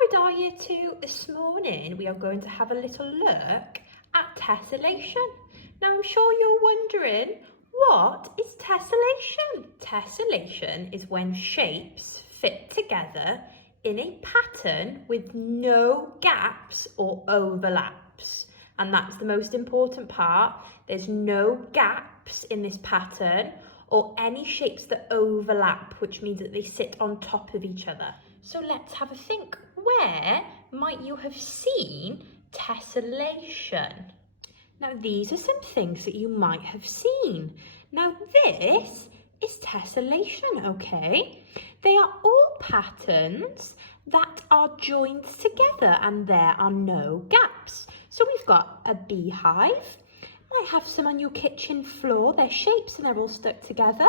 How are you two? This morning we are going to have a little look at tessellation. Now I'm sure you're wondering, what is tessellation? Tessellation is when shapes fit together in a pattern with no gaps or overlaps. And that's the most important part. There's no gaps in this pattern or any shapes that overlap, which means that they sit on top of each other. So let's have a think. Where might you have seen tessellation? Now these are some things that you might have seen. Now this is tessellation, okay? They are all patterns that are joined together and there are no gaps. So we've got a beehive. Might have some on your kitchen floor. They're shapes and they're all stuck together.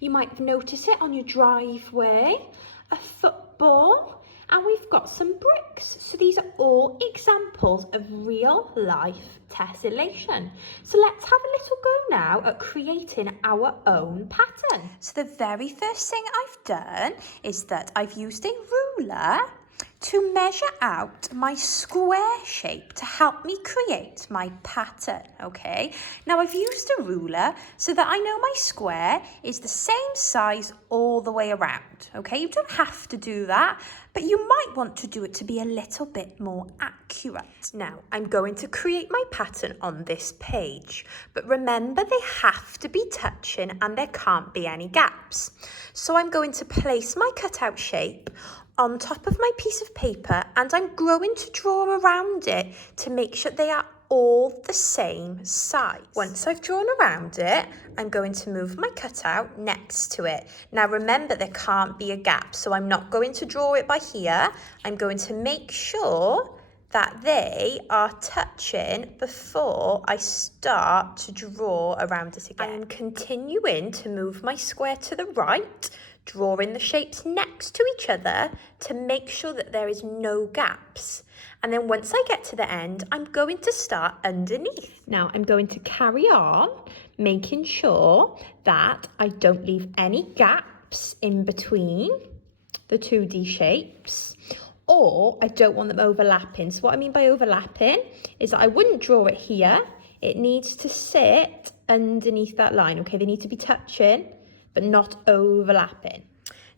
You might have noticed it on your driveway, a football, and we've got some bricks. So these are all examples of real life tessellation. So let's have a little go now at creating our own pattern. So the very first thing I've done is that I've used a ruler to measure out my square shape to help me create my pattern, okay? Now I've used a ruler so that I know my square is the same size all the way around, okay? You don't have to do that, but you might want to do it to be a little bit more accurate. Now I'm going to create my pattern on this page, but remember they have to be touching and there can't be any gaps. So I'm going to place my cutout shape on top of my piece of paper and I'm going to draw around it to make sure they are all the same size. Once I've drawn around it, I'm going to move my cutout next to it. Now remember there can't be a gap, so I'm not going to draw it by here. I'm going to make sure that they are touching before I start to draw around it again. I'm continuing to move my square to the right, drawing the shapes next to each other to make sure that there is no gaps. And then once I get to the end, I'm going to start underneath. Now I'm going to carry on making sure that I don't leave any gaps in between the 2D shapes, or I don't want them overlapping. So what I mean by overlapping is that I wouldn't draw it here. It needs to sit underneath that line, okay? They need to be touching, but not overlapping.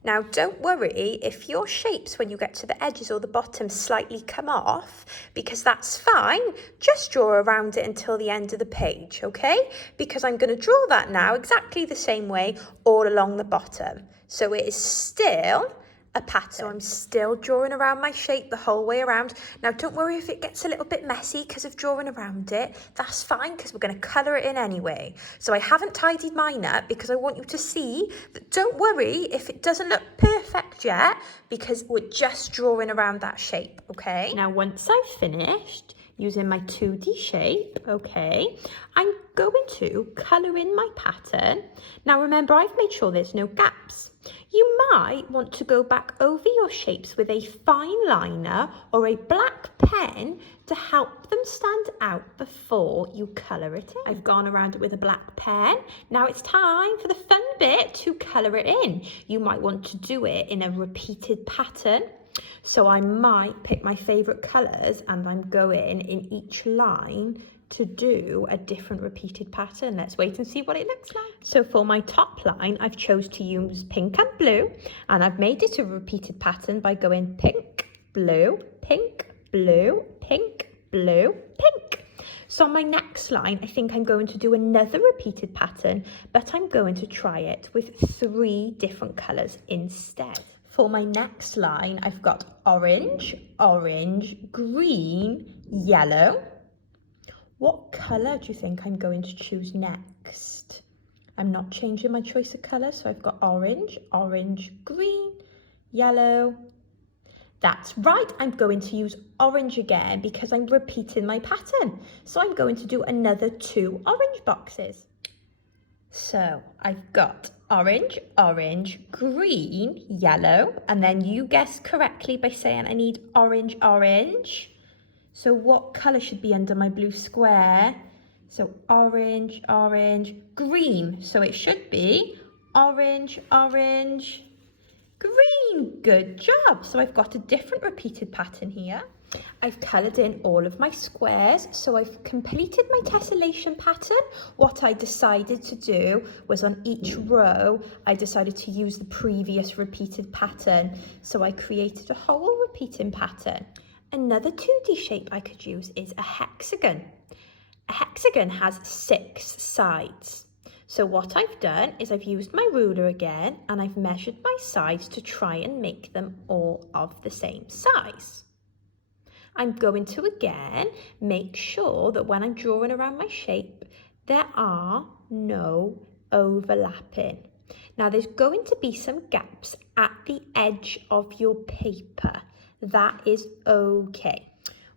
Now don't worry if your shapes when you get to the edges or the bottom slightly come off, because that's fine. Just draw around it until the end of the page, okay? Because I'm going to draw that now exactly the same way all along the bottom. So it is still a pattern. So I'm still drawing around my shape the whole way around. Now don't worry if it gets a little bit messy because of drawing around it. That's fine because we're going to colour it in anyway. So I haven't tidied mine up because I want you to see that don't worry if it doesn't look perfect yet, because we're just drawing around that shape, okay? Now once I've finished using my 2D shape, okay, I'm going to colour in my pattern. Now remember, I've made sure there's no gaps. You might want to go back over your shapes with a fine liner or a black pen to help them stand out before you colour it in. I've gone around it with a black pen. Now it's time for the fun bit to colour it in. You might want to do it in a repeated pattern. So I might pick my favourite colours and I'm going in each line to do a different repeated pattern. Let's wait and see what it looks like. So for my top line, I've chose to use pink and blue, and I've made it a repeated pattern by going pink, blue, pink, blue, pink, blue, pink. So on my next line, I think I'm going to do another repeated pattern, but I'm going to try it with 3 different colours instead. For my next line, I've got orange, orange, green, yellow. What colour do you think I'm going to choose next? I'm not changing my choice of colour, so I've got orange, orange, green, yellow. That's right, I'm going to use orange again because I'm repeating my pattern. So I'm going to do another 2 orange boxes. So I've got orange, orange, green, yellow, and then you guessed correctly by saying I need orange, orange. So what colour should be under my blue square? So orange, orange, green. So it should be orange, orange, Green, good job. So I've got a different repeated pattern here. I've coloured in all of my squares, so I've completed my tessellation pattern. What I decided to do was on each row, I decided to use the previous repeated pattern. So I created a whole repeating pattern. Another 2D shape I could use is a hexagon. A hexagon has 6 sides. So what I've done is I've used my ruler again and I've measured my sides to try and make them all of the same size. I'm going to again make sure that when I'm drawing around my shape, there are no overlapping. Now there's going to be some gaps at the edge of your paper. That is okay.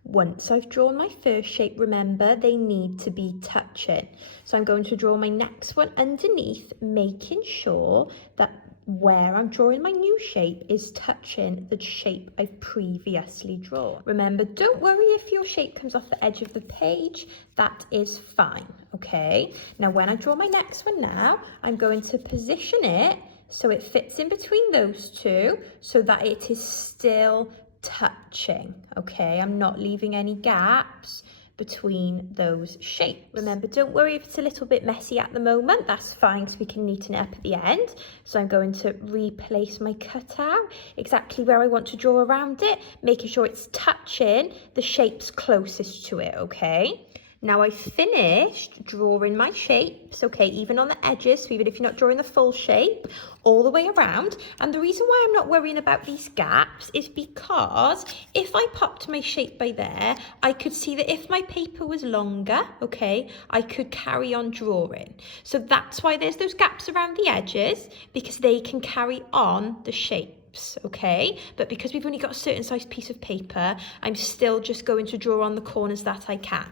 Once I've drawn my first shape, remember they need to be touching. So I'm going to draw my next one underneath, making sure that where I'm drawing my new shape is touching the shape I've previously drawn. Remember, don't worry if your shape comes off the edge of the page, that is fine, okay? Now when I draw my next one now, I'm going to position it so it fits in between those two so that it is still touching, okay? I'm not leaving any gaps between those shapes. Remember, don't worry if it's a little bit messy at the moment, that's fine because we can neaten it up at the end. So I'm going to replace my cutout exactly where I want to draw around it, making sure it's touching the shapes closest to it, okay? Now I've finished drawing my shapes, okay, even on the edges, so even if you're not drawing the full shape, all the way around. And the reason why I'm not worrying about these gaps is because if I popped my shape by there, I could see that if my paper was longer, okay, I could carry on drawing. So that's why there's those gaps around the edges, because they can carry on the shape. Okay, but because we've only got a certain size piece of paper, I'm still just going to draw on the corners that I can.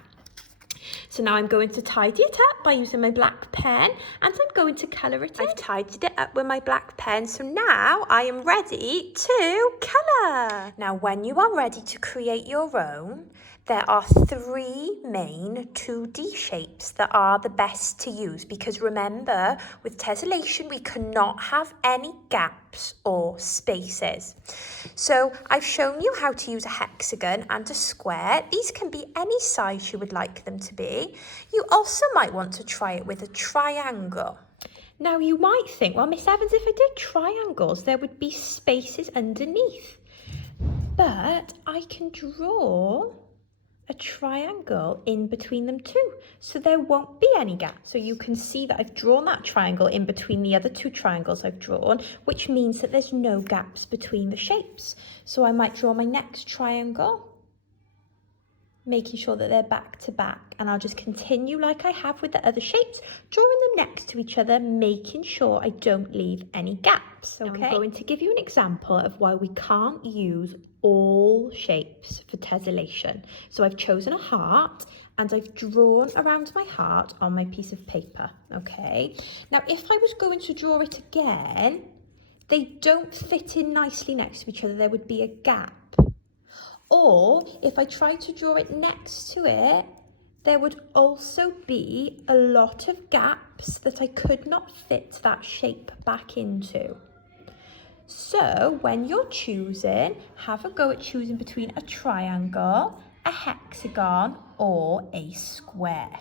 So now I'm going to tidy it up by using my black pen and I'm going to colour it in. I've tidied it up with my black pen, so now I am ready to colour. Now when you are ready to create your own, there are 3 main 2D shapes that are the best to use, because remember, with tessellation we cannot have any gaps or spaces. So I've shown you how to use a hexagon and a square. These can be any size you would like them to be. You also might want to try it with a triangle. Now you might think, well, Miss Evans, if I did triangles, there would be spaces underneath. But I can draw a triangle in between them too, so there won't be any gap. So you can see that I've drawn that triangle in between the other 2 triangles I've drawn, which means that there's no gaps between the shapes. So I might draw my next triangle, making sure that they're back to back, and I'll just continue like I have with the other shapes, drawing them next to each other, making sure I don't leave any gaps. Okay, now I'm going to give you an example of why we can't use all shapes for tessellation. So I've chosen a heart and I've drawn around my heart on my piece of paper. Okay, now if I was going to draw it again, they don't fit in nicely next to each other, there would be a gap. Or if I tried to draw it next to it, there would also be a lot of gaps that I could not fit that shape back into. So when you're choosing, have a go at choosing between a triangle, a hexagon, or a square.